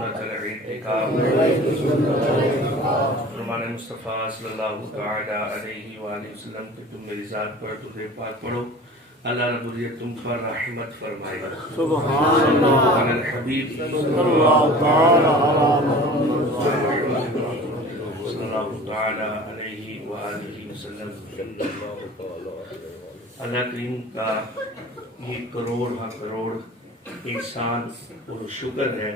سنت الاعتکاف فرمان مصطفیٰ صلی اللہ تعالی علیہ وآلہ وسلم کہ تم میری ذات پر درود پاک پڑھو اللہ رب العزت تم پر رحمت فرمائے گا. سبحان اللہ. علی الحبیب صلی اللہ تعالی علی محمد صلی اللہ تعالی علیہ وآلہ وسلم. اللہ کریم کا یہ کروڑ ہاں کروڑ احسان اور شکر ہے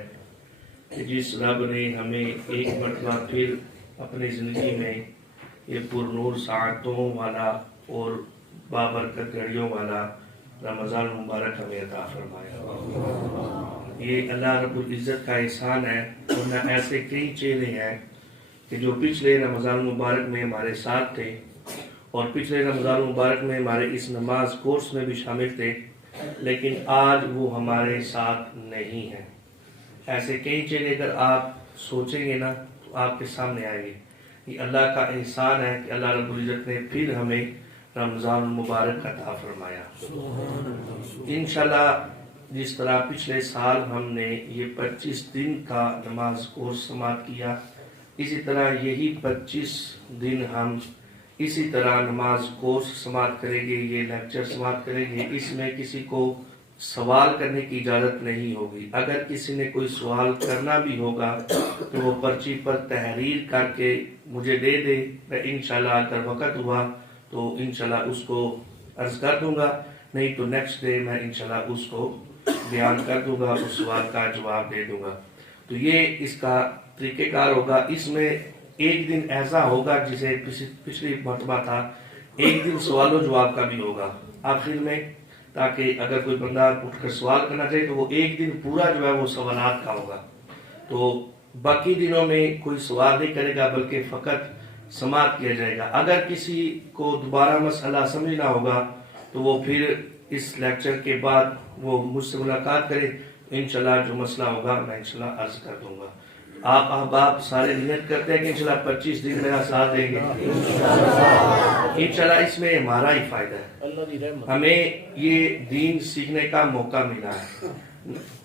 کہ جس رب نے ہمیں ایک مرتبہ پھر اپنی زندگی میں یہ پر نور ساعتوں والا اور بابرکت گھڑیوں والا رمضان مبارک ہمیں عطا فرمایا. یہ اللہ رب العزت کا احسان ہے. ورنہ ایسے کئی چہرے ہیں کہ جو پچھلے رمضان مبارک میں ہمارے ساتھ تھے اور پچھلے رمضان مبارک میں ہمارے اس نماز کورس میں بھی شامل تھے لیکن آج وہ ہمارے ساتھ نہیں ہیں. ایسے کئی چہرے اگر آپ سوچیں گے نا تو آپ کے سامنے آئیں گے. یہ اللہ کا احسان ہے کہ اللہ رب العزت نے پھر ہمیں رمضان مبارک عطا فرمایا. انشاءاللہ جس طرح پچھلے سال ہم نے یہ 25 دن کا نماز کورس سماعت کیا اسی طرح یہی 25 دن ہم اسی طرح نماز کورس سماعت کریں گے. یہ لیکچر سماعت کریں گے. اس میں کسی کو سوال کرنے کی اجازت نہیں ہوگی. اگر کسی نے کوئی سوال کرنا بھی ہوگا تو وہ پرچی پر تحریر کر کے مجھے دے دے. میں انشاءاللہ اگر وقت ہوا تو انشاءاللہ اس کو عرض کر دوں گا, نہیں تو نیکسٹ ڈے میں انشاءاللہ اس کو بیان کر دوں گا, اس سوال کا جواب دے دوں گا. تو یہ اس کا طریقہ کار ہوگا. اس میں ایک دن ایسا ہوگا جسے پچھلی مرتبہ تھا ایک دن سوال و جواب کا بھی ہوگا آخر میں, تاکہ اگر کوئی بندہ اٹھ کر سوال کرنا چاہے تو وہ ایک دن پورا جو ہے وہ سوالات کا ہوگا. تو باقی دنوں میں کوئی سوال نہیں کرے گا بلکہ فقط سماعت کیا جائے گا. اگر کسی کو دوبارہ مسئلہ سمجھنا ہوگا تو وہ پھر اس لیکچر کے بعد وہ مجھ سے ملاقات کرے. انشاءاللہ جو مسئلہ ہوگا میں انشاءاللہ عرض کر دوں گا. آپ احباب سارے نیت کرتے ہیں کہ انشاءاللہ 25 دن میرا ساتھ دیں گے. انشاءاللہ اس میں ہمارا ہی فائدہ ہے. ہمیں یہ دین سیکھنے کا موقع ملا ہے.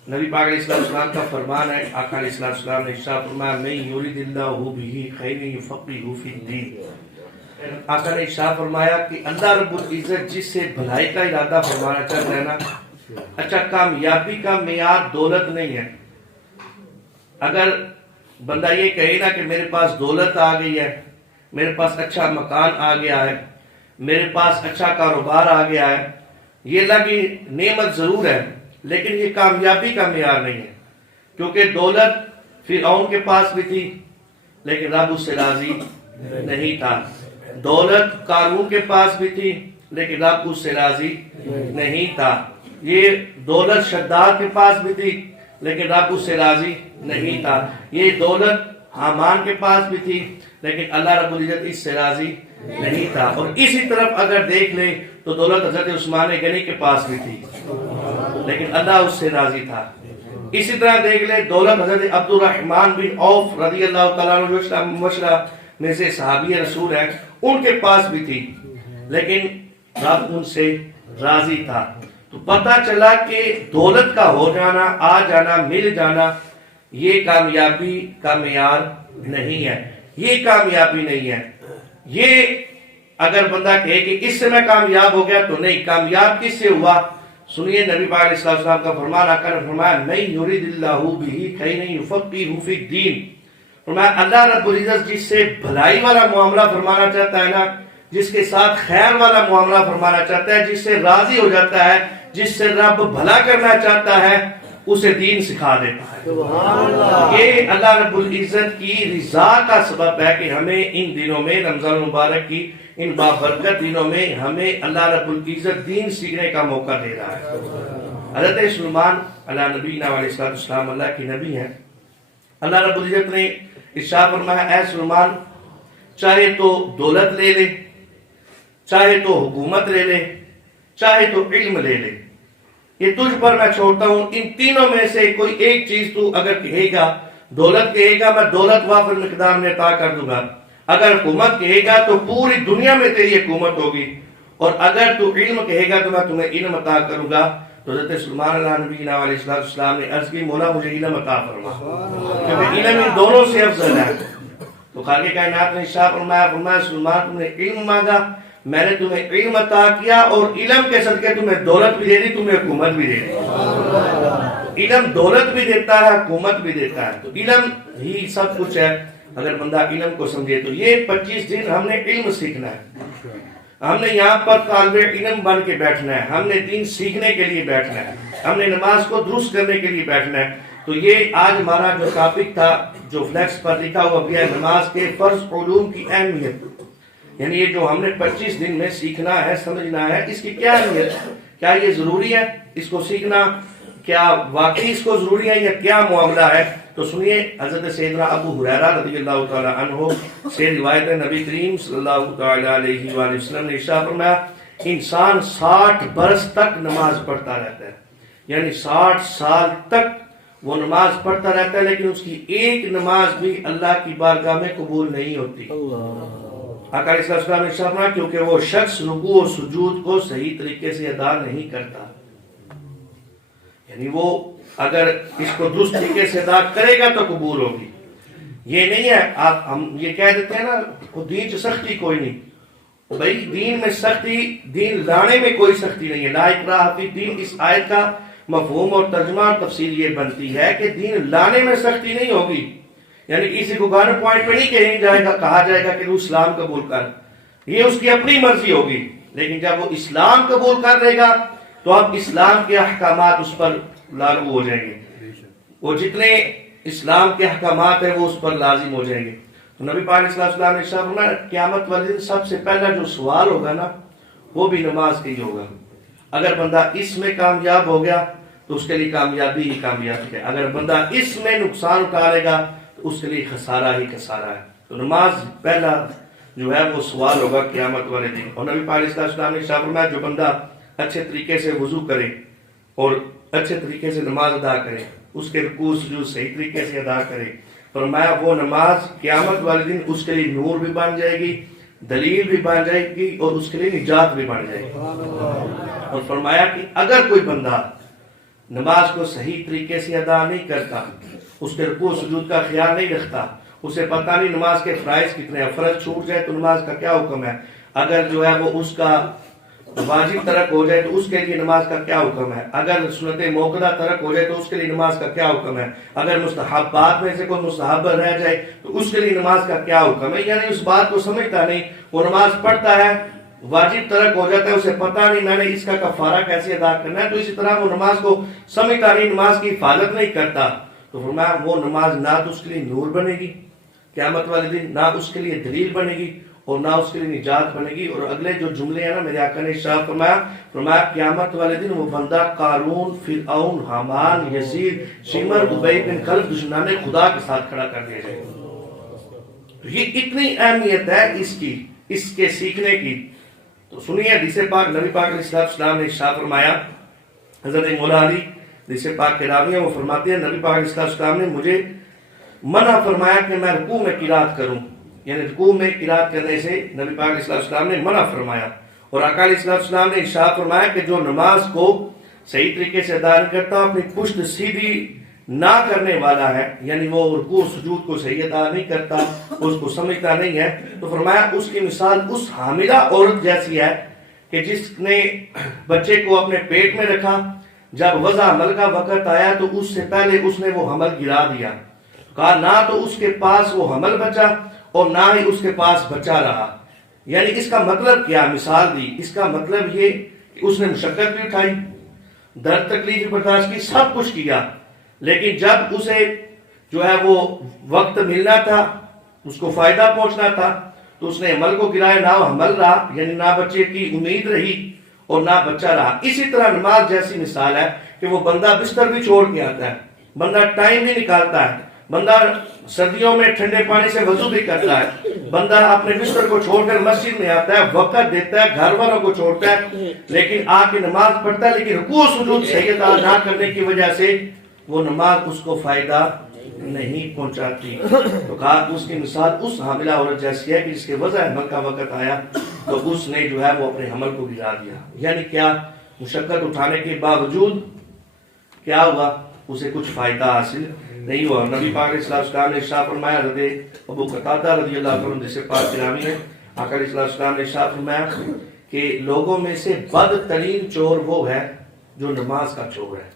نبی پاک علیہ السلام کا فرمان ہے, آقا علیہ السلام نے ارشاد فرمایا من یرید اللہ بہ خیرا یفقہہ فی الدین. آقا نے ارشاد فرمایا کہ اللہ رب العزت جس سے بھلائی کا ارادہ فرمانا چاہتا ہے نا, اچھا کامیابی کا معیار دولت نہیں ہے. اگر بندہ یہ کہے نا کہ میرے پاس دولت آ گئی ہے, میرے پاس اچھا مکان آ گیا ہے, میرے پاس اچھا کاروبار آ گیا ہے, یہ اللہ کی نعمت ضرور ہے لیکن یہ کامیابی کا معیار نہیں ہے. کیونکہ دولت فرعون کے پاس بھی تھی لیکن رب اس سے راضی نہیں تھا. دولت قارون کے پاس بھی تھی لیکن رب اس سے راضی نہیں تھا. یہ دولت شداد کے پاس بھی تھی لیکن رب اس سے راضی نہیں تھا. یہ دولت حامان کے پاس بھی تھی لیکن اللہ رب العزت اس سے راضی نہیں تھا. اور اسی طرف اگر دیکھ لیں تو دولت حضرت عثمان غنی کے پاس بھی تھی لیکن اللہ اس سے راضی تھا. اسی طرح دیکھ لیں دولت حضرت عبد الرحمن بن عوف رضی اللہ تعالیٰ عنہ مشرہ میں سے صحابی رسول ہیں, ان کے پاس بھی تھی لیکن رب ان سے راضی تھا. تو پتہ چلا کہ دولت کا ہو جانا, آ جانا, مل جانا یہ کامیابی کا معیار نہیں ہے. یہ کامیابی نہیں ہے. یہ اگر بندہ کہے کہ اس سے میں کامیاب ہو گیا تو نہیں. کامیاب کس سے ہوا؟ سنیے نبی پاک علیہ السلام کا فرمان. آقا نے فرمایا من یرید اللہ بہ خیرا یفقہہ فی الدین. فرمایا اللہ رب العزت جس سے بھلائی والا معاملہ فرمانا چاہتا ہے نا, جس کے ساتھ خیر والا معاملہ فرمانا چاہتا ہے, جس سے راضی ہو جاتا ہے, جس سے رب بھلا کرنا چاہتا ہے, اسے دین سکھا دیتا ہے. یہ اللہ رب العزت کی رضا کا سبب ہے کہ ہمیں ان دنوں میں رمضان مبارک کی ان بابرکت دنوں میں ہمیں اللہ رب العزت دین سیکھنے کا موقع دے رہا ہے. حضرت سلیمان علیہ نبینا علیہ السلام اللہ کی نبی ہیں. اللہ رب العزت نے ارشاد فرمایا اے سلیمان چاہے تو دولت لے لے, چاہے تو حکومت لے لے, چاہے تو علم لے لے, یہ تجھ پر میں چھوڑتا ہوں. ان تینوں میں سے کوئی ایک چیز تو اگر کہے گا, دولت کہے گا میں دولت وافر مقدار میں عطا کر دوں گا. اگر حکومت کہے گا تو پوری دنیا میں تیری حکومت ہوگی. اور اگر تو علم کہے گا تو میں تمہیں علم عطا کروں گا. تو حضرت سلیمان علیہ نبی علیہ السلام نے عرض کی مولا مجھے علم عطا فرما، کیونکہ علم ان دونوں سے افضل ہے۔ تو خالق کائنات نے ارشاد فرمایا سلیمان تم نے علم مانگا، میں نے تمہیں علم عطا کیا، اور علم کے صدقے تمہیں دولت بھی دے دی، تمہیں حکومت بھی دے دی۔ علم دولت بھی دیتا ہے، حکومت بھی دیتا ہے، تو علم ہی سب کچھ ہے اگر بندہ علم کو سمجھے۔ تو یہ 25 دن ہم نے علم سیکھنا ہے، ہم نے یہاں پر طالب علم بن کے بیٹھنا ہے، ہم نے دین سیکھنے کے لیے بیٹھنا ہے، ہم نے نماز کو درست کرنے کے لیے بیٹھنا ہے۔ تو یہ آج ہمارا جو ٹاپک تھا، جو فلیکس پر لکھا ہوا بھی ہے، نماز کے فرض علوم کی اہمیت، یعنی یہ جو ہم نے 25 دن میں سیکھنا ہے، سمجھنا ہے، اس کی کیا اہمیت، کیا یہ ضروری ہے اس کو سیکھنا، کیا واقعی اس کو ضروری ہے یا کیا معاملہ ہے؟ تو سنیے حضرت سیدنا ابو ہریرہ رضی اللہ تعالی عنہ سے روایت ہے، نبی کریم صلی اللہ تعالی علیہ وآلہ وسلم نے ارشاد فرمایا انسان 60 برس تک نماز پڑھتا رہتا ہے، یعنی 60 سال تک وہ نماز پڑھتا رہتا ہے، لیکن اس کی ایک نماز بھی اللہ کی بارگاہ میں قبول نہیں ہوتی۔ آقا علیہ السلام نے ارشاد فرمایا کیونکہ وہ شخص رکوع و سجود کو صحیح طریقے سے ادا نہیں کرتا، یعنی وہ اگر اس کو درست طریقے سے ادا کرے گا تو قبول ہوگی۔ یہ نہیں ہے ہم یہ کہہ دیتے ہیں نا دین چ سختی کوئی نہیں، بھائی دین میں سختی، دین لانے میں کوئی سختی نہیں ہے۔ لا اکراہ فی الدین، اس آیت کا مفہوم اور ترجمہ اور تفسیر یہ بنتی ہے کہ دین لانے میں سختی نہیں ہوگی، یعنی کسی کو گن پوائنٹ پہ نہیں کہا جائے گا کہ تو اسلام قبول کر، یہ اس کی اپنی مرضی ہوگی، لیکن جب وہ اسلام قبول کر لے گا تو اب اسلام کے احکامات اس پر لاگو ہو جائیں گے، وہ جتنے اسلام کے احکامات ہیں وہ اس پر لازم ہو جائیں گے۔ تو نبی پاک صلی اللہ علیہ وسلم نے ارشاد فرمایا قیامت والے دن سب سے پہلا جو سوال ہوگا نا وہ بھی نماز کی ہوگا۔ اگر بندہ اس میں کامیاب ہو گیا تو اس کے لیے کامیابی ہی کامیابی ہے، اگر بندہ اس میں نقصان اٹھائے گا تو اس کے لیے خسارہ ہی خسارہ ہے۔ تو نماز پہلا جو ہے وہ سوال ہوگا قیامت والے دن۔ اور نبی پاک صلی اللہ علیہ وسلم نے ارشاد فرمایا جو بندہ اچھے طریقے سے وضو کرے اور اچھے طریقے سے نماز ادا کرے، اس کے رکوع سجود صحیح طریقے سے ادا کرے، فرمایا وہ نماز قیامت والے دن اس کے لیے نور بھی بن جائے گی، دلیل بھی بن جائے گی، اور اس کے لیے نجات بھی بن جائے گی۔ اور فرمایا کہ اگر کوئی بندہ نماز کو صحیح طریقے سے ادا نہیں کرتا، اس کے رکوع سجود کا خیال نہیں رکھتا، اسے پتہ نہیں نماز کے فرائض کتنے ہیں، فرض چھوٹ جائے تو نماز کا کیا حکم ہے، اگر جو ہے وہ اس کا واجب ترک ہو جائے تو اس کے لیے نماز کا کیا حکم ہے، اگر سنت موقدہ ترک ہو جائے تو اس کے لیے نماز کا کیا حکم ہے، اگر مستحبات میں سے کوئی مستحب رہ جائے تو اس کے لیے نماز کا کیا حکم ہے، یعنی اس بات کو سمجھتا نہیں، وہ نماز پڑھتا ہے، واجب ترک ہو جاتا ہے، اسے پتہ نہیں میں نے اس کا کفارہ کیسے ادا کرنا ہے، تو اسی طرح وہ نماز کو سمجھتا نہیں، نماز کی حفاظت نہیں کرتا، تو فرمایا وہ نماز نہ تو اس کے لیے نور بنے گی قیامت والے دن، نہ اس کے لیے دلیل بنے گی، اور نہ اس کے لیے نجات بنے گی۔ اور اگلے جو جملے ہیں نا میرے آقا نے ارشاد فرمایا قیامت والے دن وہ بندہ قارون، فرعون، حامان، یزید، شمر، ابی بن خلف دشمنان خدا کے ساتھ کھڑا کر دیا جائے گا۔ یہ اتنی اہمیت ہے اس کی، اس کے سیکھنے کی۔ تو سنیے حدیث پاک نبی پاک علیہ السلام نے ارشاد فرمایا، حضرت مولا علی حدیث پاک کے راوی ہیں وہ فرماتے ہیں نبی پاک علیہ السلام نے مجھے منع فرمایا کہ میں رکوع میں قرات کروں، یعنی رکوع میں قرات کرنے سے نبی پاک علیہ السلام نے منع فرمایا۔ اور آقا علیہ السلام نے ارشاد فرمایا کہ جو نماز کو صحیح طریقے سے ادا نہیں کرتا، اپنی پشت سیدھی نہ کرنے والا ہے، یعنی وہ رکوع سجود کو صحیح ادا نہیں کرتا، اس کو سمجھتا نہیں ہے، تو فرمایا اس کی مثال اس حاملہ عورت جیسی ہے کہ جس نے بچے کو اپنے پیٹ میں رکھا، جب وضع حمل کا وقت آیا تو اس سے پہلے اس نے وہ حمل گرا دیا، کہا نہ تو اس کے پاس وہ حمل بچا اور نہ ہی اس کے پاس بچا رہا۔ یعنی اس کا مطلب کیا مثال دی، اس کا مطلب یہ کہ اس نے مشقت بھی اٹھائی، درد تکلیف بھی برداشت کی، سب کچھ کیا، لیکن جب اسے جو ہے وہ وقت ملنا تھا، اس کو فائدہ پہنچنا تھا، تو اس نے عمل کو گرایا، نہ حمل رہا، یعنی نہ بچے کی امید رہی اور نہ بچہ رہا۔ اسی طرح نماز جیسی مثال ہے کہ وہ بندہ بستر بھی چھوڑ کے آتا ہے، بندہ ٹائم بھی نکالتا ہے، بندہ سردیوں میں ٹھنڈے پانی سے وضو بھی کرتا ہے، بندہ اپنے بستر کو چھوڑ کر مسجد میں آتا ہے، وقت دیتا ہے، گھر والوں کو چھوڑتا ہے، لیکن آ کے نماز پڑھتا ہے، لیکن رکوع سجود صحیح ادا نہ کرنے کی وجہ سے وہ نماز اس کو فائدہ نہیں پہنچاتی۔ تو کہا اس کی مثال اس حاملہ عورت جیسی ہے کہ جس کے وضع حمل کا وقت آیا تو اس نے جو ہے وہ اپنے حمل کو گرا دیا۔ یعنی کیا مشقت اٹھانے کے باوجود کیا ہوا؟ اسے کچھ فائدہ حاصل نہیں ہوا. نبی پاک علیہ السلام نے ارشاد فرمایا، حضرت ابو قتادہ رضی اللہ عنہ جسے پاک گرامی ہے، آقا علیہ السلام نے ارشاد فرمایا کہ لوگوں میں سے بدترین چور وہ ہے جو نماز کا چور ہے.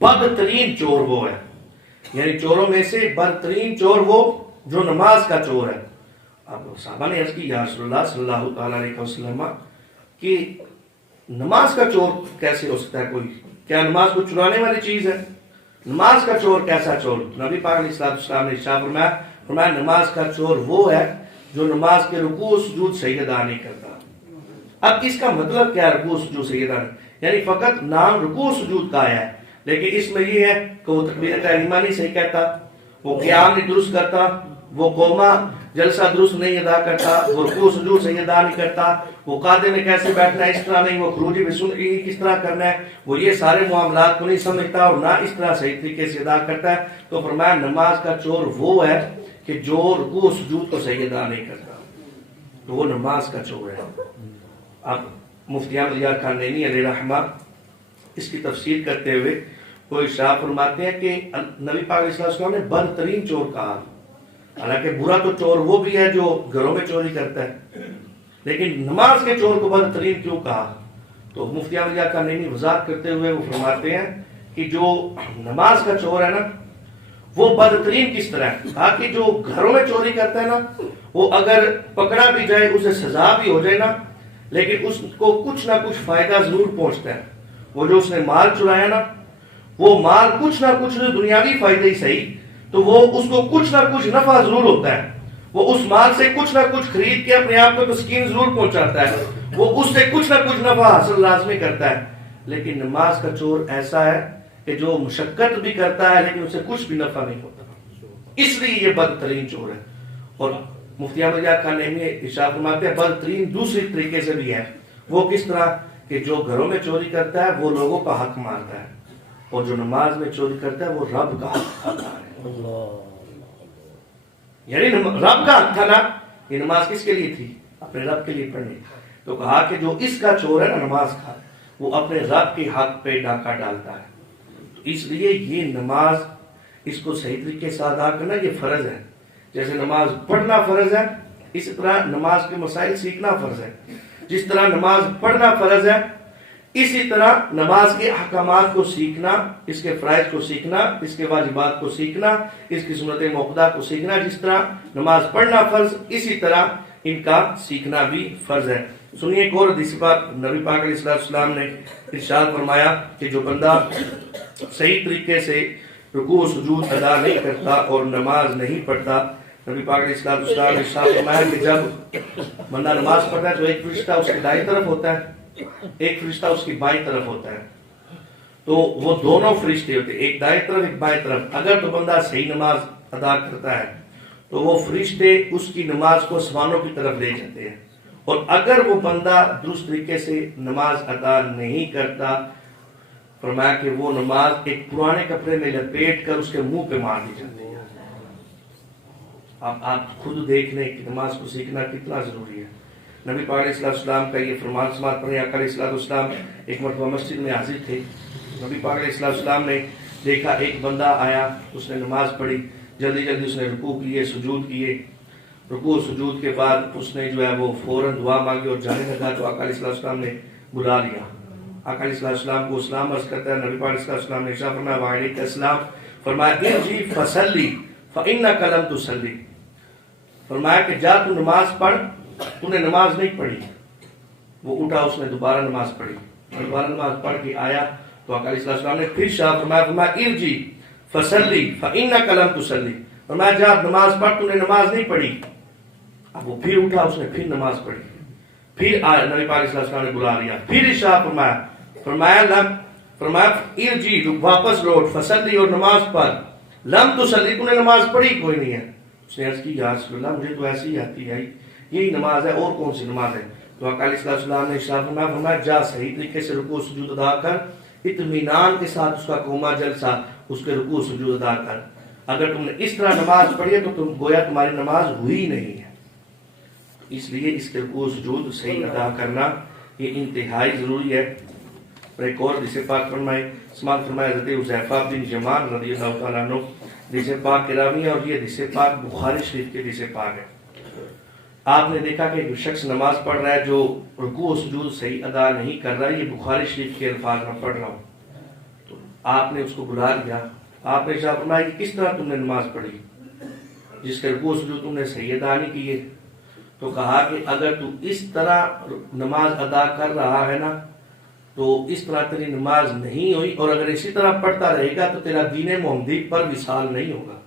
بدترین چور وہ ہے، یعنی چوروں میں سے بدترین چور وہ جو نماز کا چور ہے. اب صحابہ نے عرض کی، یا رسول اللہ صلی اللہ تعالی علیہ وسلم کہ نماز کا چور کیسے ہو سکتا ہے؟ کوئی کیا نماز کو چرانے والی چیز ہے؟ نماز کا چور کیسا چور؟ نبی پاک علیہ السلام نے ارشاد فرمایا نماز کا چور وہ ہے جو نماز کے رکوع و سجود صحیح ادا نہیں کرتا. اب اس کا مطلب کیا ہے رکوع و سجود صحیح ادا نہیں؟ یعنی فقط نام رکوع و سجود کا ہے، لیکن اس میں یہ ہے کہ وہ تکبیر تحریمہ نہیں صحیح کہتا، وہ قیام نہیں درست کرتا، وہ قوما جلسہ درست نہیں ادا کرتا، وہ رکوع و سجود صحیح ادا نہیں کرتا، وہ قاعدے میں کیسے بیٹھنا ہے اس طرح نہیں، وہ خروجی بسن کس طرح کرنا ہے، وہ یہ سارے معاملات کو نہیں سمجھتا اور نہ اس طرح صحیح طریقے سے ادا کرتا ہے. تو فرمایا نماز کا چور وہ ہے کہ جو رکوع و سجود کو صحیح ادا نہیں کرتا، تو وہ نماز کا چور ہے. اب مفتی احمد یار خان نینی علیہ رحمہ اس کی تفسیر کرتے ہوئے وہ ارشاد فرماتے ہیں کہ نبی پاک علیہ السلام نے بدترین چور کہا. حالانکہ برا تو چور وہ بھی ہے جو گھروں میں چوری کرتا ہے، لیکن نماز کے چور کو بدترین کیوں کہا؟ تو مفتی احمد یار خان نینی وضاحت کرتے ہوئے وہ فرماتے ہیں کہ جو نماز کا چور ہے نا وہ بدترین کس طرح ہے؟ کہا کہ جو گھروں میں چوری کرتا ہے نا وہ اگر پکڑا بھی جائے اسے سزا بھی ہو جائے نا، لیکن اس کو کچھ نہ کچھ فائدہ ضرور پہنچتا ہے. وہ جو اس نے مال چرایا نا وہ مال کچھ نہ کچھ دنیاوی فائدہ ہی صحیح، تو وہ اس کو کچھ نہ کچھ نفع ضرور ہوتا ہے. وہ اس مال سے کچھ نہ کچھ خرید کے اپنے آپ کو تسکین ضرور پہنچاتا ہے، وہ اس سے کچھ نہ کچھ نفع حاصل لازمی کرتا ہے. لیکن نماز کا چور ایسا ہے کہ جو مشقت بھی کرتا ہے لیکن اسے کچھ بھی نفع نہیں ہوتا، اس لیے یہ بدترین چور ہے. اور مفتی احمد یار خان نینی ارشاد فرماتے ہیں بدترین دوسری طریقے سے بھی ہے. وہ کس طرح؟ کہ جو گھروں میں چوری کرتا ہے وہ لوگوں کا حق مارتا ہے، اور جو نماز میں چوری کرتا ہے وہ رب کا حق مارتا ہے. یعنی رب کا حق تھا نا، یہ نماز کس کے لیے تھی؟ اپنے رب کے لیے پڑھنی. تو کہا کہ جو اس کا چور ہے نا نماز کا، وہ اپنے رب کے حق پہ ڈاکہ ڈالتا ہے. اس لیے یہ نماز اس کو صحیح طریقے سے ادا کرنا یہ فرض ہے. جیسے نماز پڑھنا فرض ہے، اسی طرح نماز کے مسائل سیکھنا فرض ہے. جس طرح نماز پڑھنا فرض ہے، اسی طرح نماز کے احکامات کو سیکھنا، اس کے فرائض کو سیکھنا، اس کے واجبات کو سیکھنا، اس کی سنت موقدہ کو سیکھنا. جس طرح نماز پڑھنا فرض، اسی طرح ان کا سیکھنا بھی فرض ہے. سنیے ایک اور حدیث پر نبی پاک علیہ السلام نے ارشاد فرمایا کہ جو بندہ صحیح طریقے سے رکوع و سجود ادا نہیں کرتا اور نماز نہیں پڑھتا، نبی پاک علیہ السلام نے ارشاد فرمایا کہ جب بندہ نماز پڑھتا ہے تو ایک فرشتہ اس کی دائیں طرف ہوتا ہے، ایک فرشتہ اس کی بائیں طرف ہوتا ہے. تو وہ دونوں فرشتے ہوتے ہیں، ایک دائیں طرف ایک بائیں طرف. اگر تو بندہ صحیح نماز ادا کرتا ہے تو وہ فرشتے اس کی نماز کو آسمانوں کی طرف لے جاتے ہیں، اور اگر وہ بندہ درست طریقے سے نماز ادا نہیں کرتا، فرمایا کہ وہ نماز ایک پرانے کپڑے میں لپیٹ کر اس کے منہ پہ مار دی جاتی ہے. اب آپ خود دیکھ لیں کہ نماز کو سیکھنا کتنا ضروری ہے. نبی پاک علیہ السلام کا یہ فرمان سماعت پڑھیں. آقا علیہ السلام ایک مرتبہ مسجد میں حاضر تھے. نبی پاک علیہ السلام نے دیکھا ایک بندہ آیا، اس نے نماز پڑھی، جلدی جلدی اس نے رکوع کیے، سجود کیے. رکوع و سجود کے بعد اس نے جو ہے وہ فوراً دعا مانگی اور جانے لگا. تو آقا علیہ السلام نے بلا لیا. آقا علیہ السلام کو اسلام عرض کرتا ہے. نبی پاک علیہ السلام نے ارشاد فرمایا وعلیکم السلام، فرمایا ارجع فصلی فانک لم تصلی، فرمایا کہ جا تو نماز پڑھ، تو نے نماز نہیں پڑھی. وہ اٹھا، اس نے دوبارہ نماز پڑھی. دوبارہ نماز پڑھ کے آیا تو آقا علیہ السلام نے پھر شاہ فرمایا ارجع فصلی فانک لم تصلی، فرمایا جا نماز پڑھ، تو نے نماز نہیں پڑھی. اب وہ پھر اٹھا، اس نے پھر نماز پڑھی. پھر آیا، نبی پاک علیہ السلام نے بلا لیا. پھر ارشاد فرمایا ارجع، واپس لوٹ، فصلی، اور نماز پڑھ. لم تصلی، تو نے نماز پڑھی کوئی نہیں ہے. اس نے عرض کی یا رسول اللہ مجھے تو ایسی ہی آتی ہے، یہی نماز ہے، اور کون سی نماز ہے؟ تو آقا علیہ السلام نے ارشاد فرمایا جا صحیح طریقے سے رکوع سجود ادا کر، اطمینان کے ساتھ اس کا قوما جلسہ، اس کے رکوع سجود ادا کر. اگر تم نے اس طرح نماز پڑھی ہے تو تم گویا تمہاری نماز ہوئی نہیں ہے. اس لیے اس کے رکوع سجود صحیح ادا کرنا یہ انتہائی ضروری ہے. اور ایک اور حدیث پاک فرمائے سماعت فرمائے حضرت حذیفہ بن یمان رضی اللہ تعالیٰ عنہ حدیث پاک کے راوی ہیں، اور یہ حدیث پاک بخاری شریف کے حدیث پاک ہے۔ آپ نے دیکھا کہ ایک شخص نماز پڑھ رہا ہے جو رکوع و سجود صحیح ادا نہیں کر رہا ہے، یہ بخاری شریف کے الفاظ میں پڑھ رہا ہوں، تو آپ نے اس کو بلا لیا، آپ نے ارشاد فرمایا کہ کس طرح تم نے نماز پڑھی جس کے رکوع و سجود تم نے صحیح ادا نہیں کیے؟ تو کہا کہ اگر تو اس طرح نماز ادا کر رہا ہے نا تو اس طرح تیری نماز نہیں ہوئی، اور اگر اسی طرح پڑھتا رہے گا تو تیرا دین محمدی پر وصال نہیں ہوگا۔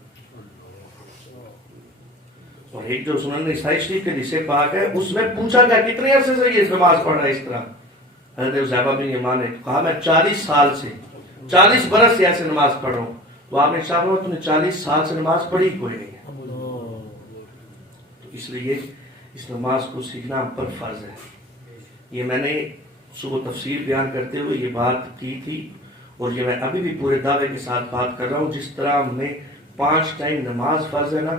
اور ایک جو سنن نسائی شریف کے حدیث پاک ہے اس میں پوچھا گیا کتنے عرصے سے یہ نماز پڑھ رہا ہے اس طرح؟ حضرت حذیفہ بن یمان نے کہا میں 40 سال سے 40 برس سے ایسے نماز پڑھ رہا ہوں۔ تو آپ نے ارشاد فرمایا تم نے 40 سال سے نماز پڑھی کوئی نہیں ہے، تو اس لیے اس نماز کو سیکھنا ہم پر فرض ہے۔ یہ میں نے صبح تفسیر بیان کرتے ہوئے یہ بات کی تھی، اور یہ میں ابھی بھی پورے دعوے کے ساتھ بات کر رہا ہوں، جس طرح ہمیں 5 ٹائم نماز فرض ہے نا،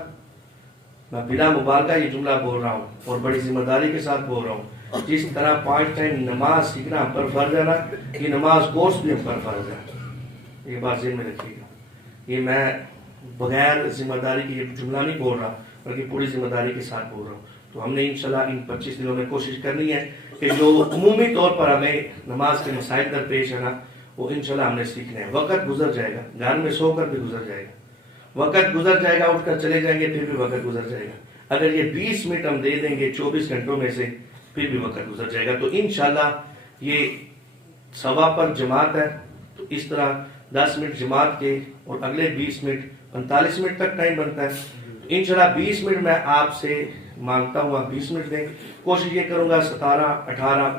میں بلا مبالغہ یہ جملہ بول رہا ہوں اور بڑی ذمہ داری کے ساتھ بول رہا ہوں، جس طرح 5 ٹائم نماز سیکھنا ہم پر فرض ہے نا، یہ نماز کورس بھی ہم پر فرض ہے۔ یہ بات ذہن میں رکھیے گا، یہ میں بغیر ذمہ داری کی یہ جملہ نہیں بول رہا بلکہ پوری ذمہ داری کے ساتھ بول رہا ہوں۔ تو ہم نے انشاءاللہ ان 25 دنوں میں کوشش کرنی ہے کہ جو عمومی طور پر ہمیں نماز کے مسائل درپیش ہے نا وہ انشاءاللہ ہم نے سیکھنے ہیں۔ وقت گزر جائے گا، گھر میں سو کر بھی گزر جائے گا، وقت گزر جائے گا، اٹھ کر چلے جائیں گے پھر بھی وقت گزر جائے گا۔ اگر یہ 20 منٹ ہم دے دیں گے 24 گھنٹوں میں سے پھر بھی وقت گزر جائے گا۔ تو انشاءاللہ یہ سوا پر جماعت ہے، تو اس طرح 10 منٹ جماعت کے اور اگلے 20 منٹ 45 منٹ تک ٹائم بنتا ہے۔ انشاءاللہ 20 منٹ میں آپ سے مانگتا ہوں آپ 20 منٹ دیں، کوشش یہ کروں گا 17 18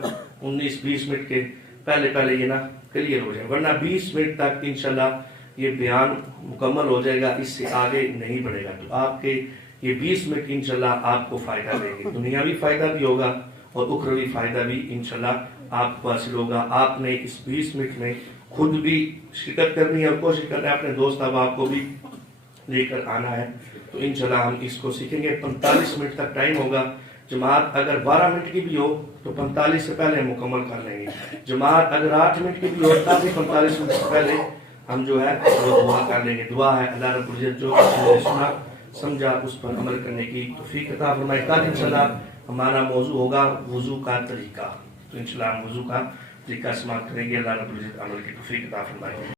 19 20 منٹ کے پہلے یہ نا کلیئر ہو جائے، ورنہ 20 منٹ تک انشاءاللہ یہ بیان مکمل ہو جائے گا، اس سے آگے نہیں بڑھے گا۔ تو آپ کے یہ 20 منٹ انشاءاللہ آپ کو فائدہ دیں گے، دنیاوی فائدہ بھی ہوگا اور اخروی فائدہ بھی انشاءاللہ آپ کو حاصل ہوگا۔ آپ نے اس 20 منٹ میں خود بھی شرکت کرنی ہے اور کوشش کرنا ہے اپنے دوست احباب کو بھی لے کر آنا ہے، تو انشاءاللہ ہم اس کو سیکھیں گے۔ 45 منٹ تک ٹائم ہوگا، جماعت اگر 12 منٹ کی بھی ہو تو 45 سے پہلے ہم مکمل کر لیں گے، جماعت اگر 8 منٹ کی بھی ہو تب بھی 45 منٹ سے پہلے ہم جو ہے وہ دعا کر لیں گے۔ دعا ہے اللہ رب العزت جو سنا سمجھا اس پر عمل کرنے کی توفیق عطا فرمائے۔ کل انشاءاللہ ہمارا موضوع ہوگا وضو کا طریقہ، تو انشاءاللہ ہم وضو کا طریقہ سماعت کریں گے۔ اللہ رب العزت عمل کی توفیق عطا فرمائے۔